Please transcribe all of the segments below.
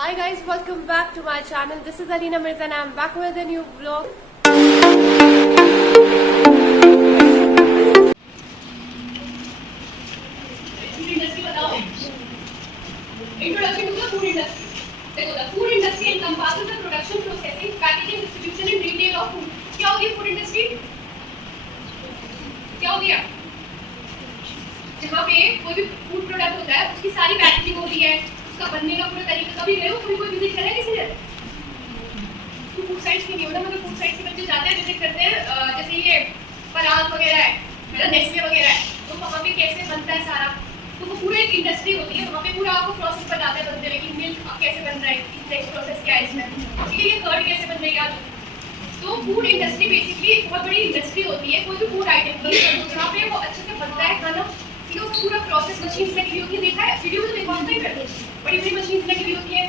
Hi guys, welcome back to my channel. This is Alina Mirza and I'm back with a new vlog. Introduction to the food industry. देखो, the food industry encompasses the production, processing, packaging, distribution and retail of food. क्या होगी food industry? क्या हो गया? जहाँ पे कोई भी फूड प्रोडक्ट होता है, उसकी सारी पैकेजिंग होती है, उसका बनने का पूरा तरीका कभी गए हो? कोई विजिट करा है किसी ने? फूड साइट्स की नहीं होता, मतलब फूड साइट्स के बच्चे जाते हैं विजिट करते हैं, जैसे ये पराग वगैरह है, मतलब नेस्ले वगैरह है, तो वहाँ पे कैसे बनता है सारा, तो वो पूरा एक इंडस्ट्री होती है, वहाँ पे पूरा आपको प्रोसेस बताते हैं बनते हैं कि मिल्क कैसे बन रहा है, नेक्स्ट प्रोसेस क्या है इसमें, ठीक है, ये कर्ड कैसे बन रही है। तो फूड इंडस्ट्री बेसिकली एक बहुत बड़ी इंडस्ट्री होती है, कोई भी फूड आइटम की जहाँ पे वो अच्छे से बनता है खाना, ठीक है, उसका पूरा प्रोसेस मशीन लगी हुई होती है, देखा है वीडियो में, देखा होता है, बड़ी बड़ी मशीन लगी हुई होती है।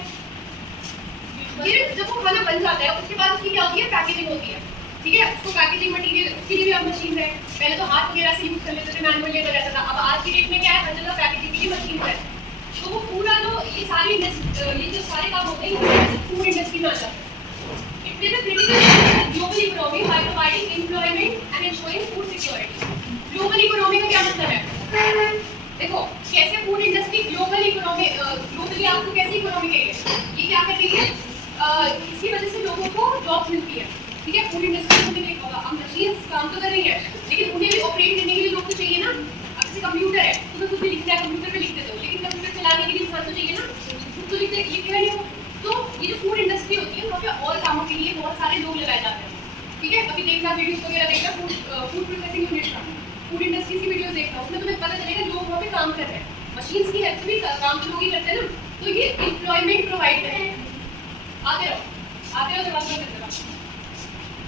फिर जब वो खाना बन जाता है उसके बाद उसकी क्या होती है, पैकेजिंग होती है, ठीक है, उसको पैकेजिंग मटीरियल उसके लिए भी अब मशीन है, पहले तो हाथ वगैरह से यूज कर लेते थे, मैनुअल लेकर रहता था, अब आज की डेट में क्या है, हर जगह पैकेजिंग के लिए मशीन है। तो वो पूरा ये जो सारे काम होते हैं फूड इंडस्ट्री में आ जाते हैं। It plays a critical role in global economy by providing employment and ensuring food security. Global economy का क्या मतलब है? देखो कैसे फूड इंडस्ट्री ग्लोबली आपको कैसी इकोनॉमी कहेंगे, ये क्या कर रही है, इसकी वजह से लोगों को जॉब्स मिलती है, ठीक है, फूड इंडस्ट्री में देखा होगा, अब मशीन्स काम तो कर रही है, लेकिन उन्हें भी ऑपरेट करने के लिए लोग तो चाहिए ना। अब जैसे कंप्यूटर है, तुम्हें कुछ भी लिखना है कंप्यूटर पे लिख देते हो, लेकिन कंप्यूटर चलाने के लिए इंसान तो चाहिए ना, खुद तो लिखते नहीं हो। तो ये जो फूड इंडस्ट्री होती है वहाँ पे और कामों के लिए बहुत सारे लोग लगाए जाते हैं, ठीक है, अभी देखना वीडियोस वगैरह देखना फूड प्रोसेसिंग यूनिट का, फूड इंडस्ट्री की वीडियोस देखना, उसमें तुम्हें पता चलेगा लोग वहाँ पे काम कर रहे हैं, मशीन्स की हेल्प से भी काम तो लोग ही करते हैं ना, तो ये एम्प्लॉयमेंट प्रोवाइड कर रहे हैं। आते रहो जवाब करते रहो।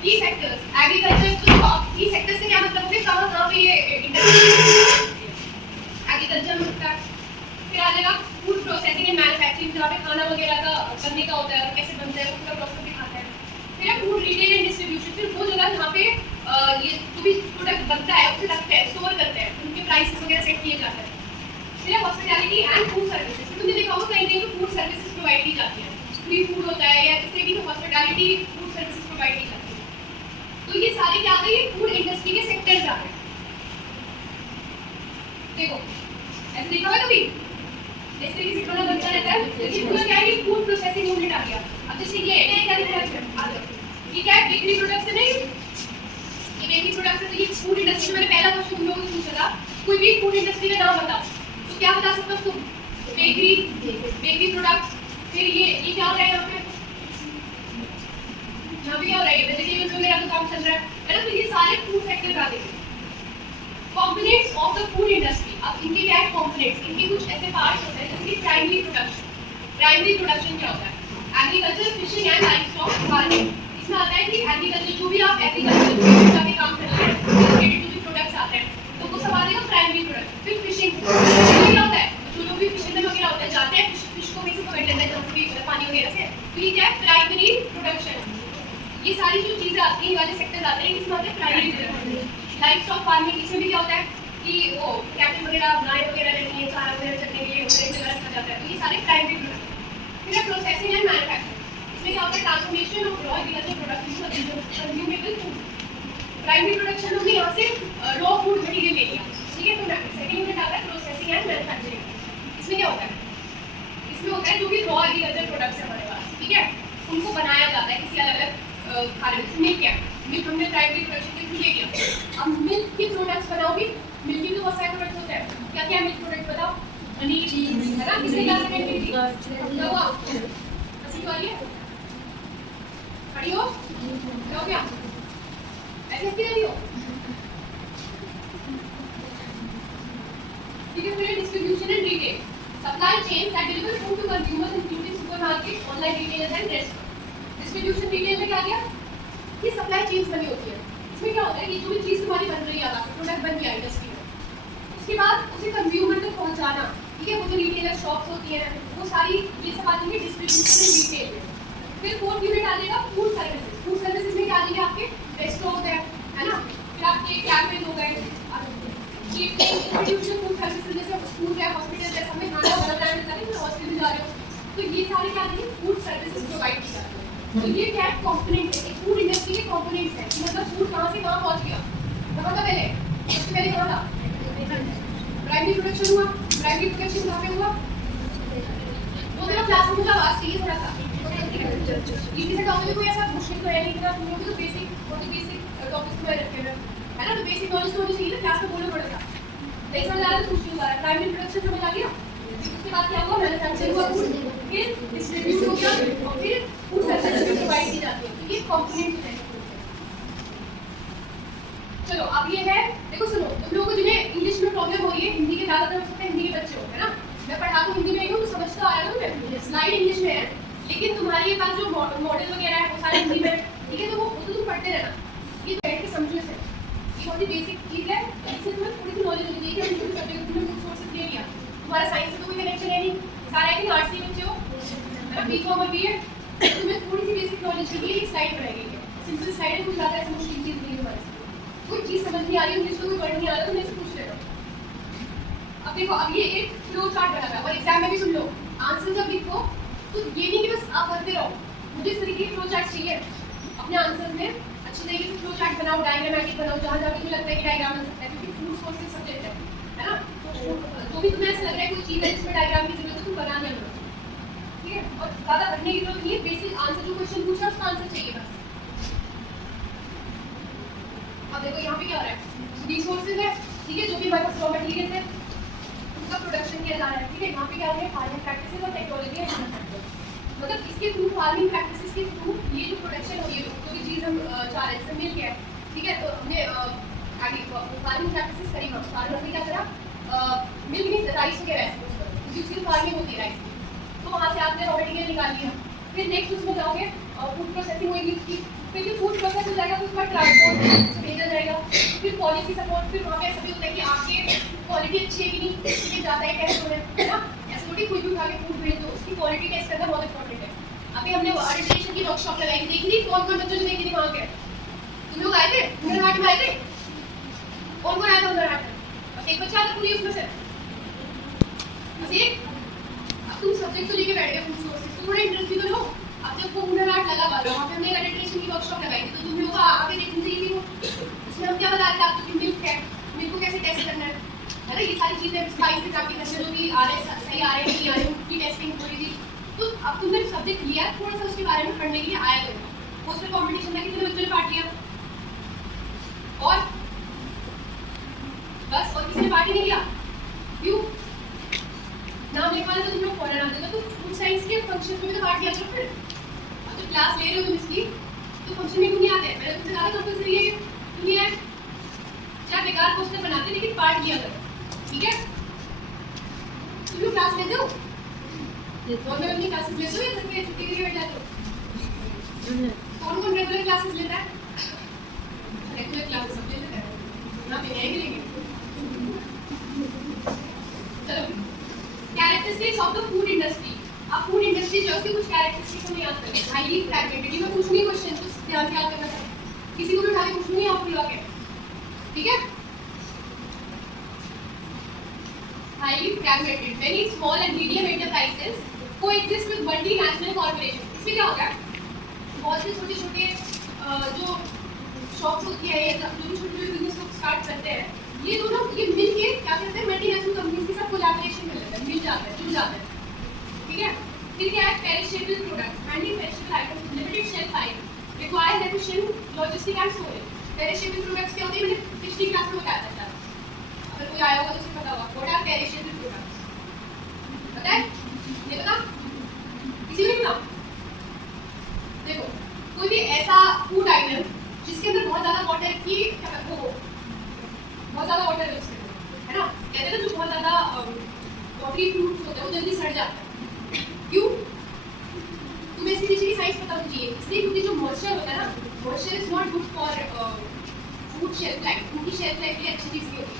की सेक्टर्स एग्रीकल्चर, तो की सेक्टर से क्या मतलब है, कहाँ पे ये इंडस्ट्री एग्रीकल्चर में होता है। फिर आ जाएगा फूड प्रोसेसिंग एंड मैन्युफैक्चरिंग, जहाँ पे खाना वगैरह का बनने का होता है और कैसे बनता है वो पूरा प्रोसेस दिखाता है। फिर है फूड रिटेल एंड डिस्ट्रीब्यूशन, फिर वो जगह जहाँ पे ये जो भी प्रोडक्ट बनता है उसे रखते हैं, स्टोर करते हैं, उनके प्राइसेस वगैरह सेट किए जाते हैं। फिर है हॉस्पिटैलिटी एंड फूड सर्विसेज, तुमने देखा होगा कहीं कहीं फूड सर्विसेज प्रोवाइड की जाती है, फ्री फूड होता है या इससे भी हॉस्पिटैलिटी फूड सर्विसेज प्रोवाइड की जाती है। तो ये सारे क्या आ गए, फूड इंडस्ट्री के सेक्टर्स आ गए। देखो ऐसे देखा होगा कभी, इस तरीके से खाना बनता रहता है, लेकिन पूरा क्या है, फूड प्रोसेसिंग यूनिट आ गया। अब जैसे ये क्या दिखा है, ये क्या है, बेकरी प्रोडक्ट्स है, नहीं ये बेकरी प्रोडक्ट्स है, तो ये फूड इंडस्ट्री, मैंने पहला क्वेश्चन तुम लोगों से पूछा था, कोई भी फूड इंडस्ट्री का नाम बताओ, तो क्या बता सकते हो तुम, बेकरी प्रोडक्ट्स। फिर ये क्या हो रहा है यहाँ पे, यहाँ पे क्या हो रहा है, वेजिटेबल्स वगैरह का काम चल रहा है ना, तो ये सारे फूड सेक्टर आ गए। Components of the food industry, अब इनके क्या है कंपोनेंट्स, इनके कुछ ऐसे पार्ट्स होते हैं जैसे कि प्राइमरी प्रोडक्शन क्या होता है, agriculture, fishing and livestock farming, इसमें आता है कि एग्रीकल्चर जो भी आप एग्रीकल्चर जाके काम कर रहे हैं, जो भी प्रोडक्ट्स आते हैं तो वो सब आ जाएगा प्राइमरी प्रोडक्ट। फिर फिशिंग क्या होता है, जो लोग भी फिशिंग वगैरह होते हैं जाते हैं फिश को भी से पकड़ लेते हैं जहाँ से भी पानी वगैरह से, तो ये क्या है प्राइमरी प्रोडक्शन। ये सारी जो चीज़ें आती हैं वाले सेक्टर आते हैं, इसमें आते हैं प्राइमरी प्रोडक्शन। लाइवस्टॉक फार्मिंग, इसमें भी क्या होता है कि वो कैटल वगैरह गाय वगैरह रहती है, चारा वगैरह चलने के लिए एक जगह रखा जाता है, तो ये सारे प्राइमरी प्रोडक्ट। फिर प्रोसेसिंग एंड मैन्युफैक्चरिंग, इसमें क्या होता है transformation of raw agriculture product to consumable food. Primary production हमने यहाँ से रॉ फूड मटीरियल ले लिया, ठीक है, तो सेकंड यूनिट आता है प्रोसेसिंग एंड मैन्युफैक्चरिंग। इसमें क्या होता है, इसमें होता है जो भी रॉ एग्रीकल्चर प्रोडक्ट्स है हमारे पास, ठीक है, उनको बनाया जाता है किसी अलग अलग खाने में। मिल्क क्या, मिल्क हमने प्राइमरी प्रोडक्शन के थ्रू ले लिया, अब मिल्क के प्रोडक्ट्स बनाओगे, मिल्क के तो बहुत सारे प्रोडक्ट्स होते हैं, क्या क्या मिल्क प्रोडक्ट बताओ, पनीर है ना, किसने क्या सेकंड क्या हुआ, हंसी वाली है, खड़ी हो, क्या हो गया, ऐसे हंसती रहती हो, ठीक है। फिर distribution and retail, supply chain that deliver food to consumers including supermarket, online retailers and restaurant. Distribution retail में क्या आ गया, ये सप्लाई चेन्स बनी होती है, इसमें क्या होता है कि जो भी चीज़ तुम्हारी बन रही है, प्रोडक्ट बन गया इंडस्ट्री में, उसके बाद उसे कंज्यूमर तक पहुंचाना, ठीक है, वो जो रिटेलर शॉप्स होती हैं वो सारी ये सब आ जाएंगे डिस्ट्रीब्यूशन एंड रिटेल में। फिर फोर्थ यूनिट आ जाएगा फूड सर्विसेज, फूड सर्विसेज में क्या आ जाएंगे आपके रेस्टोरेंट है ना, फिर आपके कैफे हो गए, ये फूड सर्विसेज जैसे स्कूल है, हॉस्पिटल है, सब में खाना बनाना है, हॉस्पिटल जा रहे हो, तो ये सारे क्या आती है, फूड सर्विसेज प्रोवाइड की जाती है। तो ये क्या है, कंपोनेंट है, फूड इंडस्ट्री के कंपोनेंट्स है, मतलब फूड कहाँ से कहाँ पहुँच गया, कहाँ था पहले, सबसे पहले कहाँ था, प्राइमरी प्रोडक्शन हुआ, प्राइमरी प्रोडक्शन कहाँ पे हुआ, वो मेरा क्लास में मुझे आवाज चाहिए थोड़ा सा, इसी से टॉपिक कोई ऐसा मुश्किल तो है नहीं, इतना तुम लोग तो बेसिक टॉपिक्स में रखे हुए है ना, तो बेसिक नॉलेज तो होनी चाहिए, क्लास में बोलना पड़ेगा, नहीं समझ आ रहा तो मुश्किल हो रहा है, प्राइमरी प्रोडक्शन समझ आ गया, उसके बाद क्या हुआ, मैन्युफैक्चरिंग हुआ फूड, फिर डिस्ट्रीब्यूट हो गया और फिर फूड सर्विसेज प्रोवाइड की जाती है, तो ये कंपोनेंट है। चलो अब ये है, देखो सुनो, तुम लोगों को जिन्हें इंग्लिश में प्रॉब्लम हो रही है, हिंदी के ज्यादातर हो सकते हैं, हिंदी के बच्चे हो, है ना, मैं पढ़ा तो हिंदी में ही हूँ, तो समझ तो आ रहा है ना, मैं स्लाइड इंग्लिश में है, लेकिन तुम्हारे पास जो मॉडल वगैरह है वो सारे हिंदी में, ठीक है, तो वो तो तुम पढ़ते रहना, ये बैठ के समझने से, ये बहुत ही बेसिक चीज है, इससे तुम्हें थोड़ी सी नॉलेज होनी चाहिए कि हम सब्जेक्ट तुमने बुक सोर्सेज ले लिया, तुम्हारा साइंस से तो कोई कनेक्शन है नहीं, सारे आई थिंक आर्ट्स के बच्चे हो, है ना, बीकॉम और बीएड, तुम्हें थोड़ी सी बेसिक नॉलेज के लिए स्लाइड बनाई गई है, सिंपल स्लाइड है, कुछ ज़्यादा ऐसी मुश्किल चीज़ नहीं है तुम्हारे साथ, कोई चीज़ समझ नहीं आ रही है, इंग्लिश को कोई पढ़ नहीं आ रहा तो मैं से पूछ लेता हूँ। अब देखो, अब ये एक फ्लो चार्ट बना हुआ है और एग्जाम में भी सुन लो, आंसर जब लिखो तो ये नहीं कि बस आप करते रहो, मुझे इस तरीके की फ्लो चार्ट चाहिए, अपने आंसर में अच्छी तरीके से फ्लो चार्ट बनाओ, डायग्रामेटिक बनाओ, जहाँ जहाँ मुझे लगता है कि डायग्राम बन सकता है, क्योंकि फूड सोर्सेज सब्जेक्ट है ना, तो भी तुम्हें ऐसा लग रहा है कोई चीज़ है जिसमें डायग्राम की जरूरत है, तुम बना लिया करो, ठीक है, और ज़्यादा पढ़ने की जरूरत नहीं है, बेसिक आंसर जो क्वेश्चन पूछा उसका आंसर चाहिए बस। अब देखो यहाँ पे क्या हो रहा है, रिसोर्सेज है, ठीक है, जो भी हमारे पास रॉ मटेरियल है उसका प्रोडक्शन किया जा रहा है, ठीक है, यहाँ पे क्या हो रहा है, फार्मिंग प्रैक्टिसेस और टेक्नोलॉजी है, मतलब इसके थ्रू फार्मिंग प्रैक्टिसेस के थ्रू ये जो प्रोडक्शन हो रही है, कोई चीज़ हम चाह रहे हैं जैसे मिल गया है, ठीक है, तो हमने आगे फार्मिंग प्रैक्टिसेस करी, हम फार्मर ने क्या करा, मिल्क नहीं राइस वगैरह क्योंकि उसकी फार्मिंग होती है राइस की, तो वहाँ से आपने रॉ मटेरियल निकाल लिया, फिर नेक्स्ट उसमें जाओगे फूड प्रोसेसिंग होगी उसकी, फिर जो फूड प्रोसेस हो जाएगा तो उसका ट्रांसपोर्ट भेजा जाएगा, फिर पॉलिसी सपोर्ट, फिर वहाँ पे ऐसा भी होता है कि आपके क्वालिटी अच्छी है कि नहीं, इसलिए जाता है टेस्ट होने, है ना, ऐसे थोड़ी कोई भी उठा के फूड भेज दो, उसकी क्वालिटी टेस्ट करना बहुत इंपॉर्टेंट है। अभी हमने ऑडिटेशन की वर्कशॉप लगाई थी, देखी थी कौन कौन बच्चों ने देखी थी वहाँ के, तुम लोग आए थे, हुनर हाट में आए थे, कौन कौन आया था हुनर हाट में, बस एक बच्चा आता पूरी उसमें से, बस एक, अब तुम सब्जेक्ट तो लेके बैठ गए फूड सोर्सेज, तो थोड़ा इंटरेस्ट भी तो लो, अब जब वो हुनर हाट लगा हुआ था, वहाँ पे हमने ऑडिटेशन की वर्कशॉप लगाई थी, तो तुम लोग को आगे देखनी चाहिए थी वो, उसमें हम क्या बता रहे थे आपको कि मिल्क है, मिल्क को कैसे टेस्ट करना है ना, ये सारी चीज़ें स्पाइसेस आपके घर में जो भी आ रहे हैं सही आ रहे हैं नहीं आ रहे हैं, उनकी टेस्टिंग हो रही थी, तो अब तुमने सब्जेक्ट लिया, थोड़ा सा उसके बारे में पढ़ने के लिए आया करो, उसमें कॉम्पिटिशन में कितने बच्चों ने पार्ट लिया, और बस, और किसी ने पार्ट ही नहीं लिया, क्यों, नाम लिखवाना तो तुम लोग पढ़ना देते, तो फूड साइंस के फंक्शन में भी तो पार्ट लिया करो फिर, अब जब क्लास ले रहे हो तुम इसकी, तो फंक्शन में क्यों नहीं आते, मैंने तुमसे कहा था कंपल्सरी है, क्यों नहीं है, चाहे बेकार पोस्टर बनाते लेकिन पार्ट लिया करो, ठीक है, तुम लोग क्लास लेते हो, और मैं अपनी क्लासेस लेते हो या छुट्टी छुट्टी के लिए बैठ जाते हो, कौन कौन रेगुलर क्लासेस लेता है, रेगुलर क्लासेस सब लेते हैं, ना भी नहीं लेंगे, चलो, characteristics of the food industry, अब फूड इंडस्ट्री जो उसके कुछ कैरेक्टरिस्टिक्स हमें याद करनी है, हाईली फ्रैगमेंटेड, मैं पूछूंगी क्वेश्चन तो ध्यान से याद करना चाहिए, किसी को भी उठा के पूछूंगी आप बुला के, ठीक है, highly fragmented, very small and medium enterprises coexist with multinational corporations. इसमें क्या होता है? बहुत से छोटे-छोटे जो शॉप्स होती है या जो भी छोटे-छोटे बिजनेस को स्टार्ट करते हैं, ये दोनों ये मिल के क्या करते हैं, मल्टीनेशनल कंपनीज के साथ कोलैबोरेशन कर लेते हैं, मिल जाते हैं, जुड़ जाते हैं, ठीक है? फिर क्या है, perishable products, highly perishable items, limited shelf life, requires efficient logistic and storage. Perishable products क्या होते हैं, मैंने पिछली क्लास में बताया था, अगर कोई आया होगा तो उसे पता होगा, व्हाट आर पेरिशेबल प्रोडक्ट्स, पता है, ये पता, किसी ने पता, देखो कोई भी ऐसा फूड आइटम जिसके अंदर बहुत ज़्यादा वाटर की वो बहुत ज़्यादा वाटर है उसके अंदर, है ना, कहते हैं ना जो बहुत ज़्यादा वाटरी फ्रूट्स होते हैं वो जल्दी सड़ जाते हैं, क्यों, तुम्हें इसकी नीचे की साइज पता होनी चाहिए, इसलिए क्योंकि जो मॉइस्चर होता है ना, moisture is not good for food shelf life, उनकी शेल्फ लाइफ के लिए अच्छी चीज़ नहीं होती,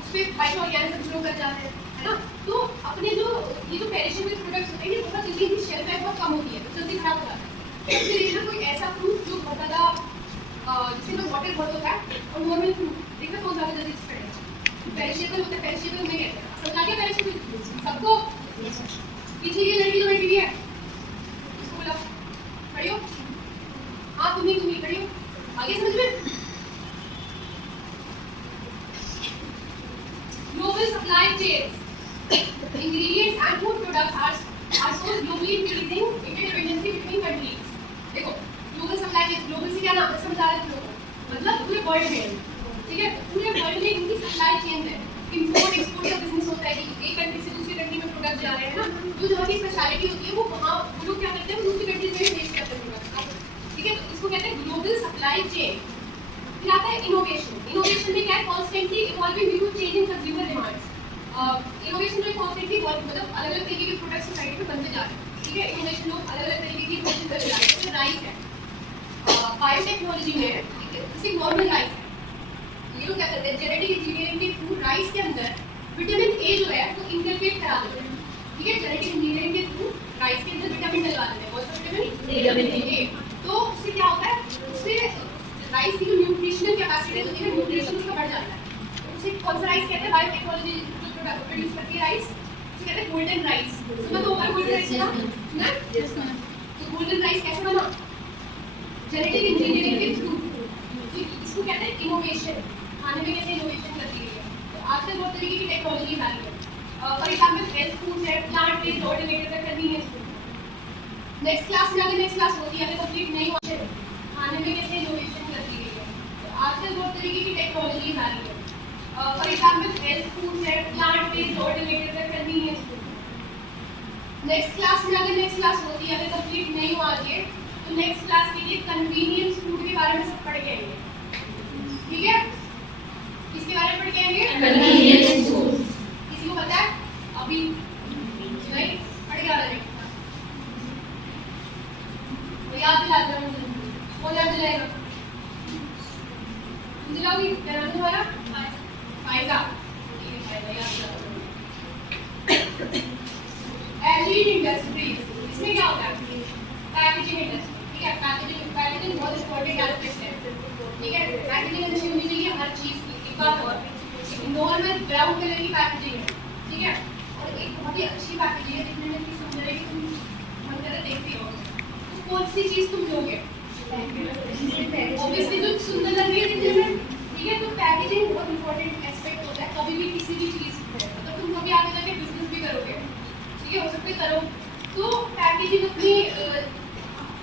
उस पर फाइटो ऑर्गेनिज्म ग्रो कर जाते हैं, है ना, तो अपने जो ये जो पेरिशेबल प्रोडक्ट्स होते हैं ये बहुत जल्दी इनकी शेल्फ लाइफ बहुत कम होती है, तो जल्दी खराब हो जाता है, इसलिए देखना कोई ऐसा फ्रूट जो बहुत ज़्यादा जिसमें वाटर बहुत होता है और नॉर्मल फ्रूट देखना कौन ज़्यादा जल्दी स्प्रेड पेरिशेबल होता है, पेरिशेबल में कहते हैं, समझा क्या पेरिशेबल सबको, पीछे ये लड़की जो बैठी हुई है क्या नाम है समझा रहे थे, मतलब पूरे वर्ल्ड में, ठीक है, पूरे वर्ल्ड में इनकी सप्लाई चेन है, इंपोर्ट एक्सपोर्ट का बिजनेस होता है कि एक कंट्री से दूसरी कंट्री में प्रोडक्ट जा रहे हैं ना, जो जहाँ की स्पेशलिटी होती है वो वहाँ वो लोग क्या करते हैं, दूसरी कंट्री में भेज करते हैं प्रोडक्ट, ठीक है, तो इसको कहते हैं ग्लोबल सप्लाई चेन। फिर आता है इनोवेशन। इनोवेशन में क्या है, constantly evolving due to change in consumer demands. Innovation में कॉन्स्टेंटली मतलब अलग अलग तरीके के प्रोडक्ट सोसाइटी में बनते जा रहे हैं, ठीक है, इनोवेशन लोग अलग अलग तरीके की कोशिश कर रहे हैं। जैसे राइस है, बायोटेक्नोलॉजी में है, जैसे नॉर्मल राइस है, ये लोग क्या करते हैं, जेनेटिक इंजीनियरिंग के थ्रू राइस के अंदर विटामिन ए जो है वो इनकलकेट करा देते हैं, ठीक है, जेनेटिक इंजीनियरिंग के थ्रू राइस के अंदर विटामिन डलवा देते हैं, कौन सा विटामिन ए। तो उससे क्या होता है, उससे राइस की जो न्यूट्रिशनल कैपेसिटी होती है, न्यूट्रिशन उसका बढ़ जाता है। तो उसे कौन सा राइस कहते हैं, बायोटेक्नोलॉजी जो प्रोडक्ट प्रोड्यूस करती है राइस, उसे कहते हैं गोल्डन राइस। सुना तो होगा गोल्डन राइस ना, तो गोल्डन राइस कैसे बना, जेनेटिक इंजीनियरिंग के थ्रू। तो इसको कहते हैं इनोवेशन, खाने में कैसे इनोवेशन करती है। तो आजकल बहुत तरीके की टेक्नोलॉजी है, फॉर एग्जांपल हेल्थ फूड है, प्लांट बेस्ड ऑटोमेटेड है, कन्वीनियंस फूड। नेक्स्ट क्लास में अगर नेक्स्ट क्लास होती है, अगर कंप्लीट नहीं हुआ है, खाने में कैसे इनोवेशन करती गई है। तो आजकल बहुत तरीके की टेक्नोलॉजी है, फॉर एग्जांपल हेल्थ फूड है, प्लांट बेस्ड ऑटोमेटेड है, कन्वीनियंस फूड। नेक्स्ट क्लास में अगर नेक्स्ट क्लास होती है, अगर कंप्लीट नहीं हुआ आगे, तो नेक्स्ट क्लास के लिए कन्वीनियंस फूड के बारे में सब पढ़ के आएंगे, ठीक है, किसके बारे में पढ़ के आएंगे, कन्वीनियंस फूड। किसी को पता है अभी नहीं पढ़ के आ रहे हैं, याद दिला दो मुझे, कौन याद दिलाएगा, दिलाओगी, क्या नाम है तुम्हारा, फायजा, ठीक है, फायजा याद दिला दो। एलिड इंडस्ट्रीज, इसमें क्या होता है, पैकेजिंग इंडस्ट्री, ठीक है, पैकेजिंग बहुत इंपॉर्टेंट एस्पेक्ट है, ठीक है, पैकेजिंग अच्छी होनी चाहिए हर चीज की। एक बात और, नॉर्मल ब्राउन कलर की पैकेजिंग है, ठीक है, और एक बहुत ही अच्छी पैकेजिंग है, दिखने में इतनी सुंदर है कि तुम मन करे देखते हो, तो कौन सी चीज तुम लोगे, ऑब्वियसली जो सुंदर लग रही है दिखने में, ठीक है, तो पैकेजिंग बहुत इंपॉर्टेंट एस्पेक्ट होता है कभी भी किसी भी चीज में, मतलब तुम कभी आगे जाके बिजनेस भी करोगे, ठीक है, हो सकता है करो, तो पैकेजिंग अपनी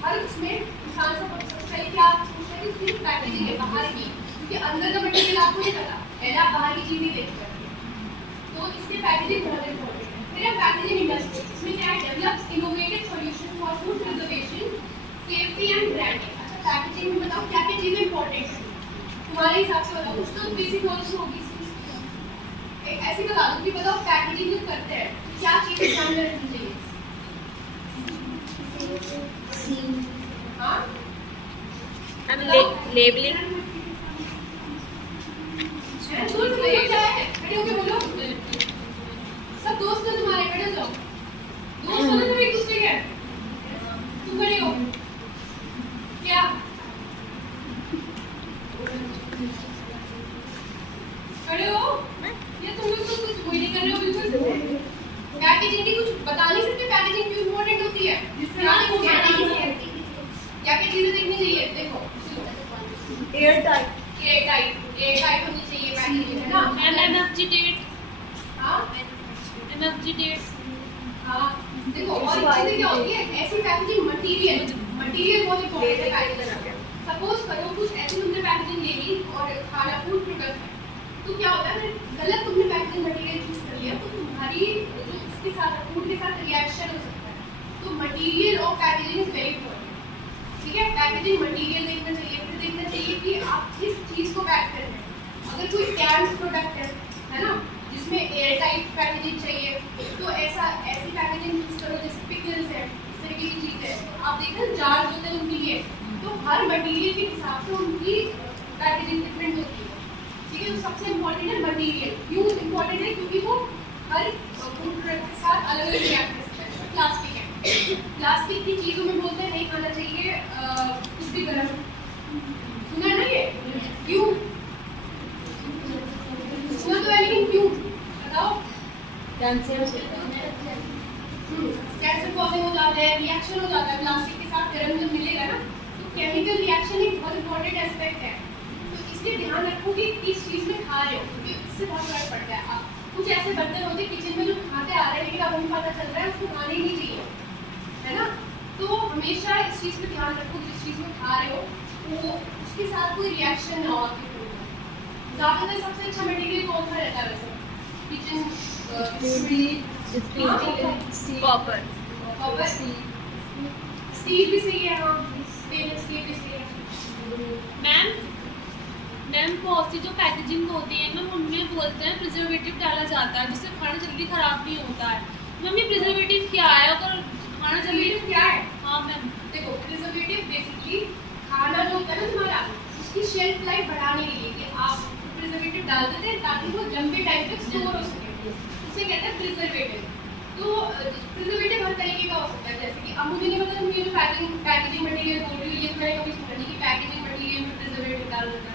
हर उसमें इंसान सबसे पहले क्या सोचता है कि उसकी पैकेजिंग है बाहर की, क्योंकि अंदर का मटेरियल आपको नहीं पता, पहले आप बाहर की चीज ही देखते हैं, तो इसके पैकेजिंग बहुत इंपॉर्टेंट है। फिर है पैकेजिंग इंडस्ट्री, इसमें क्या है, develops innovative solution for food preservation, safety and branding. अच्छा, पैकेजिंग में बताओ क्या क्या चीजें इंपॉर्टेंट है तुम्हारे हिसाब से, बताओ, कुछ तो बेसिक नॉलेज होगी ऐसी बता दो कि बताओ पैकेजिंग जो करते हैं क्या चीजें ध्यान में रखनी चाहिए। हाँ, लेबलिंग, क्या है, खड़े होके बोलो, सब दोस्त हैं तुम्हारे, खड़े हो जाओ, दोस्त हो ना तुम एक दूसरे के, तुम खड़े हो क्या, खड़े हो, ये तुम लोग तो कुछ वही नहीं कर रहे हो बिल्कुल। पैकेजिंग की कुछ बता नहीं सकते, पैकेजिंग क्यों इम्पोर्टेंट होती है, क्या क्या चीजें देखनी चाहिए, देखो, एयर टाइट, एयर टाइट होनी चाहिए पैकेजिंग, है ना, And energy date. हाँ Energy dates. हाँ, देखो, और एक चीज़ क्या होती है, ऐसी पैकेजिंग मटेरियल बहुत इंपॉर्टेंट है पैकेजिंग। सपोज करो कुछ ऐसी तुमने पैकेजिंग ले ली और खाना फूड प्रोडक्ट है, तो क्या होता है, गलत तुमने पैकेजिंग मटेरियल चूज कर लिया तो तुम्हारी जो उसके साथ फूड के साथ रिएक्शन हो सकता है, तो material of packaging is very important, ठीक है, पैकेजिंग मटेरियल देखना चाहिए, फिर देखना चाहिए कि आप किस चीज़ को पैक कर रहे हैं। अगर कोई कैंड प्रोडक्ट है ना, जिसमें एयर टाइट पैकेजिंग चाहिए, तो ऐसी पैकेजिंग यूज करो, जैसे पिकल्स है, इस तरीके की चीज़ है, तो आप देखते हैं जार होते हैं उनके लिए, तो हर मटेरियल के हिसाब से उनकी पैकेजिंग डिफरेंट होती है, ठीक है, तो सबसे इम्पोर्टेंट है मटेरियल। क्यों इम्पोर्टेंट है, क्योंकि वो हर फूड प्रोडक्ट के साथ अलग अलग रिएक्ट कर सकते हैं। प्लास्टिक है, प्लास्टिक की चीज़ों में बोलते हैं नहीं खाना चाहिए कुछ भी गर्म, सुना है ना ये, क्यों सुना तो है, लेकिन क्यों बताओ, कैंसर कॉजिंग हो जाता है, रिएक्शन हो जाता है प्लास्टिक के साथ, गर्म जब मिलेगा ना, तो केमिकल रिएक्शन एक बहुत इंपॉर्टेंट एस्पेक्ट है, तो इसलिए ध्यान रखो कि किस चीज़ में खा रहे हो, क्योंकि इससे बहुत फर्क पड़ता है। आप कुछ ऐसे बर्तन होते हैं किचन में जो खाते आ रहे हैं, लेकिन अब हमें पता चल रहा है उसको खाने ही नहीं चाहिए, है ना, तो हमेशा इस चीज़ पे ध्यान रखो, जिस चीज़ में खा रहे हो वो उसके साथ कोई रिएक्शन ना हो आपके फूड में। ज़्यादातर सबसे अच्छा मटेरियल कौन सा रहता है वैसे किचन कॉपर कॉपर स्टील भी सही है, हाँ स्टेनलेस स्टील भी सही है। मैम बहुत सी जो पैकेजिंग होती है मैम उनमें बोलते हैं प्रिजर्वेटिव डाला जाता है जिससे खाना जल्दी खराब नहीं होता है। मैम ये प्रिजर्वेटिव क्या है अगर खाना जल्दी प्रिजर्वेटिव क्या है? हाँ मैम देखो प्रिजर्वेटिव बेसिकली खाना जो होता है ना तुम्हारा उसकी शेल्फ लाइफ बढ़ाने के लिए कि आप प्रिजर्वेटिव डाल देते हैं ताकि वो लंबे टाइम तक स्टोर हो सके, उसे कहते हैं प्रिजर्वेटिव। तो प्रिजर्वेटिव हर तरीके का हो सकता है, जैसे कि अब मुझे नहीं पता ये जो पैकेजिंग मटेरियल बोल रही हूँ ये तो मैंने कभी सुना नहीं कि पैकेजिंग मटेरियल में प्रिजर्वेटिव डाल देता है,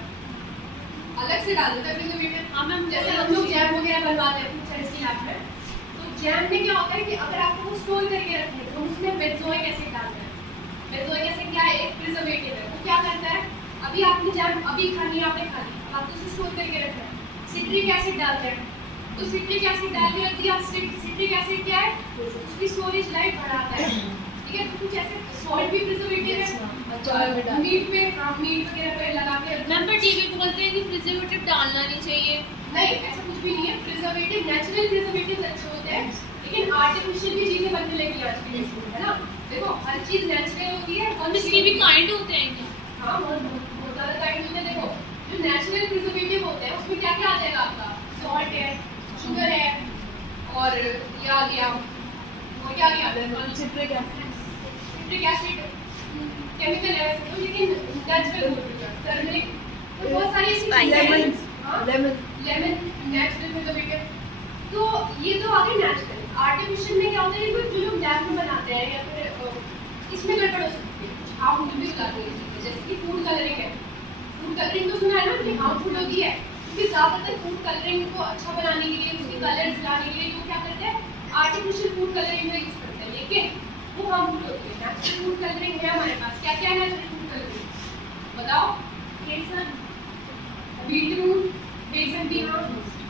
अलग से डाल देता है प्रिजर्वेटिव। हाँ मैम जैसे हम लोग जैम वगैरह बनवाते हैं फूड साइंस की लैब में, तो जैम में क्या होता है कि अगर आपको वो स्टोर करके रखना है तो उसमें बेंजोइक एसिड डालते हैं। बेंजोइक एसिड क्या है? एक प्रिजर्वेटिव है। वो क्या करता है, अभी आपने जैम अभी खानी है, आपने खानी, अब आपको उसे स्टोर करके रखना है, सिट्रिक एसिड डालते हैं, तो सिट्रिक एसिड डाल के रख दिया। सिट्रिक एसिड क्या है? उसकी स्टोरेज लाइफ बढ़ाता है, ठीक है। तो कुछ ऐसे सॉल्ट भी प्रिजर्वेटिव है, मीट पे, हाँ मीट वगैरह पे लगा के। मैम बट ये भी बोलते हैं कि प्रिजर्वेटिव डालना नहीं चाहिए। नहीं, ऐसा कुछ भी नहीं है। प्रिजर्वेटिव नेचुरल प्रिजर्वेटिव अच्छे होते हैं, लेकिन आर्टिफिशियल भी चीजें बनने लगी आज की डेट में, है ना। देखो हर चीज नेचुरल होती है और इसके भी काइंड होते हैं क्या? हाँ बहुत ज़्यादा काइंड होते हैं। देखो जो नेचुरल प्रिजर्वेटिव होते हैं उसमें क्या क्या आ जाएगा आपका, सॉल्ट है, शुगर है, और ये आ गया, और क्या आ गया, सिट्रिक सिट्रिक एसिड, केमिकल है वैसे तो, लेकिन नेचुरल टर्मरिक, तो बहुत सारी ऐसी चीजें हैं। हाँ, लेमन नेचुरल प्रिजर्वेटिव। तो ये तो आ गए नेचुरल। आर्टिफिशियल में क्या होता है, जो लोग लैब में बनाते हैं या फिर इसमें गड़बड़ हो सकती है, कुछ हार्मफुल भी हो जाती है चीज़ें, जैसे कि फूड कलरिंग है। फूड कलरिंग तो सुना है ना कि हार्मफुल होती है, क्योंकि ज़्यादातर फूड कलरिंग को अच्छा बनाने के लिए, उसके कलर्स लाने के लिए लोग क्या करते हैं, आर्टिफिशियल फूड कलरिंग का यूज़ करते हैं, लेकिन वो हार्मफुल होती है। नेचुरल फूड कलरिंग है हमारे पास, क्या क्या है नेचुरल फूड कलरिंग बताओ? बेसन, बीटरूट, बेसन भी, हाँ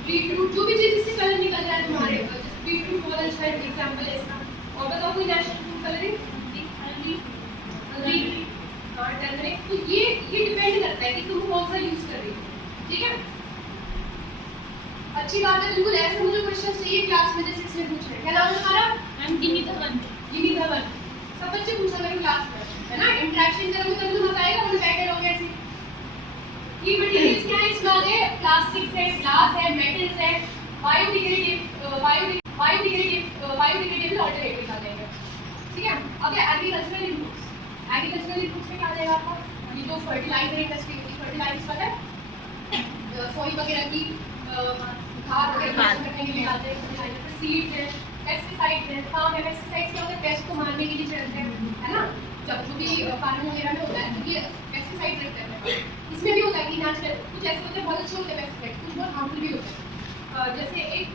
बीटरूट, जो भी चीज़ जिससे कलर निकल रहा है तुम्हारे, जैसे बीटरूट बहुत अच्छा है एग्जाम्पल है इसका। और बताओ कोई नेचुरल फूड कलरिंग? हाँ टर्मरिक। तो ये डिपेंड करता है कि तुम कौन सा यूज कर रही हो, ठीक है। अच्छी बात है, बिल्कुल ऐसे मुझे क्वेश्चन चाहिए क्लास में जैसे इसमें पूछ रहे हैं। क्या नाम है तुम्हारा? मैम गिनी धवन। गिनी धवन। सब बच्चे पूछा करें क्लास में, है ना। इंटरेक्शन करोगे तभी तो मजा आएगा, हम बैठे रहोगे ऐसे। ये मटेरियल्स क्या है इसमें? आगे प्लास्टिक है, ग्लास है, मेटल्स है, बायोडिग्रेडेबल अल्टरनेटिव्स आ जाएंगे, ठीक है। अब एग्रीकल्चरल इनपुट्स, एग्रीकल्चरल इनपुट्स में क्या आ जाएगा आपका? अभी जो फर्टिलाइजर इंडस्ट्री होती है, फर्टिलाइजर्स पता है, सॉइल वगैरह की खाद वगैरह करने के लिए आते हैं फर्टिलाइजर, सीड्स है, पेस्टिसाइड्स है। हाँ है, पेस्टिसाइड्स क्या होता है? पेस्ट को मारने के लिए चलते हैं, है ना। जब जो भी फार्म वगैरह में होता है तो ये पेस्टिसाइड्स रहते हैं। इसमें भी होता है कि नेचुरल कुछ ऐसे होते हैं बहुत अच्छे होते हैं पेस्टिसाइड, कुछ बहुत हार्मफुल भी होते हैं। जैसे एक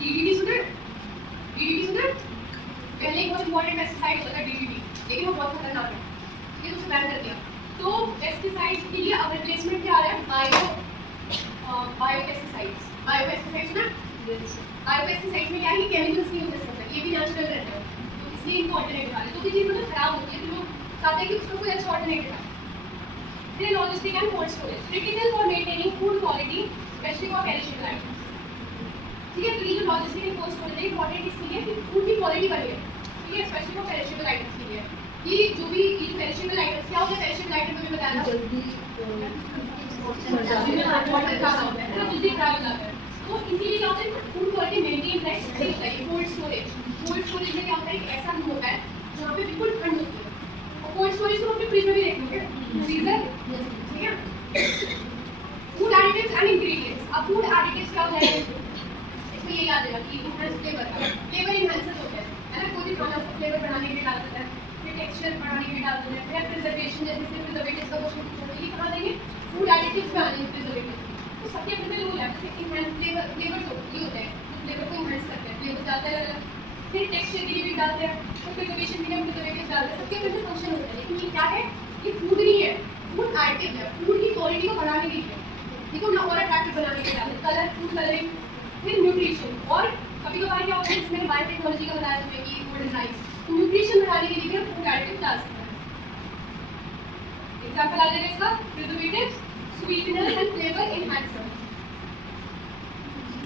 डीडीटी सुना है? डीडीटी सुना है? पहले एक बहुत इंपॉर्टेंट पेस्टिसाइड होता है डीडीटी, लेकिन वो बहुत खतरनाक है, ये तो उसे बैन कर दिया। तो पेस्टिसाइड्स के लिए अब रिप्लेसमेंट क्या आ रहा है? बायोपेस्टिसाइड्स। बायोपेस्टिसाइड्स सुना? बायोपेस्टिसाइड्स में क्या है कि केमिकल्स नहीं होते इसमें, ये भी नेचुरल रहते हैं, तो इसलिए इनको ऑल्टरनेटिव डालें। तो भी चीज़ मतलब खराब होती है तो लोग चाहते हैं कि उसको कोई अच्छा ऑल्टरनेटिव डालें। फिर logistic and cold storage, critical for maintaining food quality specially for perishable items, ठीक है। तो ये जो लॉजिस्टिक एंड कोल्ड स्टोरेज है इंपॉर्टेंट इसके लिए कि फूड की क्वालिटी बढ़े, ठीक है, स्पेशली फॉर पेरिशेबल आइटम्स के लिए। ये जो भी ये जो पेरिशेबल आइटम्स क्या होता है, पेरिशेबल आइटम में बताया था वाटर खराब होता है ना, जल्दी खराब हो जाता है। तो इसीलिए क्या होता है फूड क्वालिटी मेंटेन रहे इसलिए होता है कोल्ड स्टोरेज। कोल्ड स्टोरेज में क्या होता है कि ऐसा नहीं होता है जहाँ पे बिल्कुल ठंड होती है, और कोल्ड स्टोरेज को अपने फ्रिज में भी देखेंगे, फ्रीजर, ठीक है। फूड एडिटिव्स एंड इंग्रेडिएंट्स, अब फूड एडिटिव्स क्या होता है? इसमें ये याद रखना कि इनहैंस फ्लेवर इनहैंसर्स होते हैं, है ना। कोई भी खाना उसको फ्लेवर बढ़ाने के लिए डाल देता है, फिर टेक्सचर बढ़ाने के लिए डाल देते हैं, फिर प्रिजर्वेशन जैसे प्रिजर्वेटिव्स का क्वेश्चन पूछा तो ये कहाँ देंगे? फूड एडिटिव्स में आ जाएंगे प्रिजर्वेटिव। तो सबके अपने रूल है, जैसे इनहैंस फ्लेवर जो ये होते हैं फ्लेवर को इनहैंस करते हैं, फ्लेवर डालते हैं अलग, फिर टेक्सचर के लिए भी डालते हैं, फिर प्रिजर्वेशन के लिए प्रिजर्वेटिव डालते हैं, सबके अपने फंक्शन होते हैं। लेकिन ये क्या है? ये फूड नहीं है, फूड एडिटिव है, फूड की क्वालिटी को बढ़ाने के लिए, देखो ना, और अट्रैक्टिव बनाने के लिए, कलर, फूड कलरिंग, फिर न्यूट्रिशन। और कभी कभार क्या होता है, इसमें बायोटेक्नोलॉजी का बताया तुम्हें कि गोल्डन राइस, तो न्यूट्रिशन बढ़ाने के लिए भी फूड एडिटिव डाल सकते हैं। एग्जांपल आ जाएगा इसका preservative, sweetener and flavour enhancer.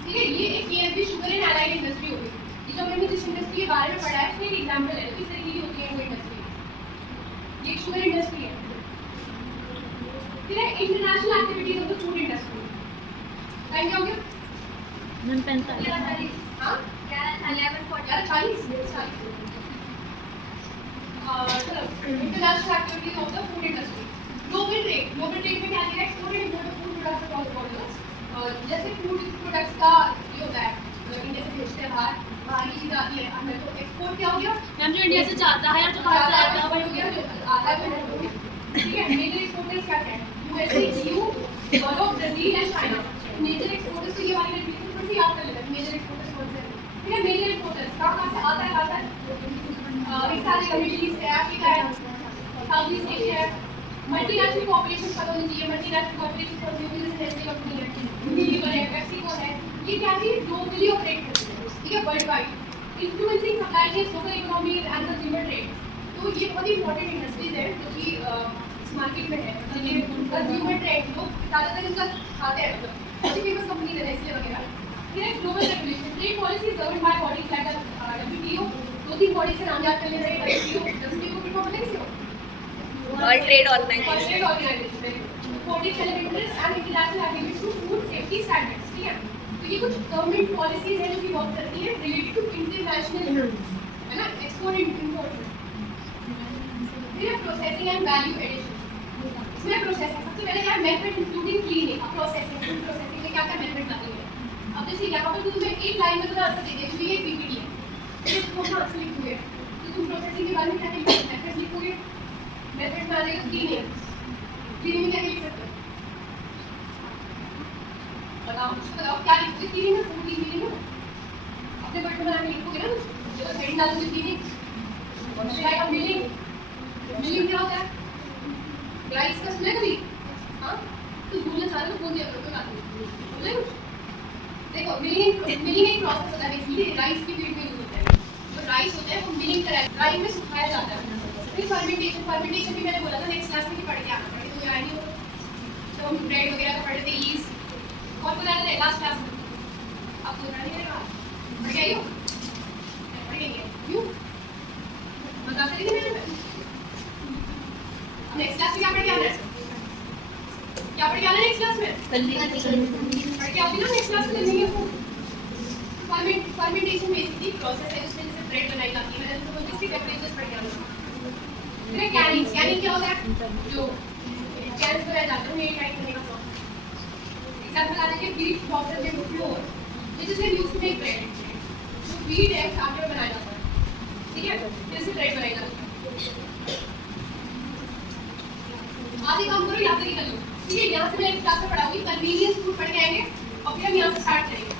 ठीक है, ये एक KFB sugar and allied industry होगी। ये जो हमने जिस इंडस्ट्री के बारे में पढ़ा है इसमें एक एग्जांपल है किस तरीके की होती है वो इंडस्ट्री। ये शुगर इंडस्ट्री है। फिर है international activities of the food industry. Time क्या हो गया? 1:45। हाँ 11:40 international activities of the food industry. Global trade में क्या है? Export and import of food products across borders. जैसे फूड प्रोडक्ट्स का ये होता है इंडिया से भेजते हैं बाहर की चीज़ आती है अंदर, तो एक्सपोर्ट क्या हो गया? मैम जो इंडिया से जाता है और जो बाहर से आता है हो गया, जो आता है वो हो गया। ठीक है, मेजर एक्सपोर्टर्स क्या हैं? USA, EU, Europe, Brazil and China. Major exporters तो ये वाली कंट्रीज को थोड़ी याद कर लेते हैं। मेजर एक्सपोर्टर्स कौन से हैं? ठीक है, मेजर एक्सपोर्टर्स कहाँ से आता है? इस सारे मिडिल ईस्ट है, अफ्रीका है, साउथ ईस्ट एशिया है। मल्टीनेशनल कॉर्पोरेशन पता होनी चाहिए। मल्टीनेशनल कॉर्पोरेशन कंपनी जैसे नेस्ले कंपनी है, यूनिलीवर है, पेप्सिको है, ये क्या है? ग्लोबली ऑपरेट करती है। ठीक है, world wide influencing supply chain, local economy and consumer trade. तो ये बहुत ही इंपॉर्टेंट इंडस्ट्रीज है जो कि इस मार्केट में है। मतलब ये कंज्यूमर ट्रेड लोग ज़्यादातर इनका खाते हैं, मतलब अच्छी फेमस कंपनी है नेस्ले वगैरह। फिर है global regulation. Trade policy govern by bodies like WTO। 2-3 bodies के नाम याद कर लेना है। WTO की पता नहीं world trade organisation. Supporting celebrities and international agreements to food safety standards। ठीक है, तो ये कुछ गवर्नमेंट पॉलिसीज हैं जो कि वर्क करती है रिलेटेड टू इंटरनेशनल, है ना, एक्सपोर्ट एंड इंपोर्ट में। फिर प्रोसेसिंग एंड वैल्यू एडिशन। इसमें प्रोसेसिंग सबसे पहले क्या है? Method including cleaning. अब प्रोसेसिंग में क्या क्या मेथड आते हैं? अब जैसे यहाँ पर तुम्हें एक लाइन में तुम्हें आंसर दे दिया क्योंकि ये PPT है, तो तुम आंसर लिखोगे तो तुम प्रोसेसिंग के बारे में क्या क्या मेथड लिखोगे? मेथड में आ जाएगा क्लीनिंग। क्लीनिंग में क्या लिख सकते हो? बताओ क्या लिखोगे? क्लीनिंग में फूड क्लीनिंग में अपने वर्ड में बना के लिखोगे ना, जब हेडिंग डालोगे क्लीनिंग। लाइक मिलिंग क्या होता है? राइस का सुना कभी? हाँ, तो भूलना चाह रहे हो बोल दिया करो, कोई बात नहीं। बोले कुछ? देखो मिलिंग एक प्रोसेस होता है, बेसिकली राइस की फील्ड में यूज होता है। जो राइस होता है वो मिलिंग कराया, ड्राई में सुखाया जाता है। फिर फर्मेंटेशन भी मैंने बोला था नेक्स्ट क्लास में पढ़ के आना पड़ेगा, तो याद नहीं हो तो हम ब्रेड वगैरह का पढ़ते थे, यीस्ट और बोला था लास्ट क्लास में। अब तो पढ़ नहीं रहा, पढ़ के आई हो? पढ़ेंगे क्यों बता रही थी मैंने। नेक्स्ट क्लास में क्या पढ़ के आना है? क्या पढ़ के आना है नेक्स्ट क्लास में? पढ़ के आओगी ना नेक्स्ट क्लास में? नहीं है फर्मेंटेशन बेसिकली प्रोसेस है जिसमें जैसे ब्रेड बनाई जाती है। मैंने तो जिसकी टेम्परेचर पढ़ के आना। फिर कैनिंग क्या होता है? जो कैन्स बनाए जाते हैं उन्हें टाइट करने का प्रोसेस। एग्जांपल आ जाएगा wheat powder and flour, which is used to make bread. जो व्हीट है आटे में बनाया जाता है। ठीक है, फिर से ब्रेड बनाई जाती है। आगे काम करो, याद कर लो। ठीक है, यहाँ से मैं एक क्लास में पढ़ाऊंगी, कन्वीनियंस फूड पढ़ के आएंगे और फिर हम यहाँ से स्टार्ट करेंगे।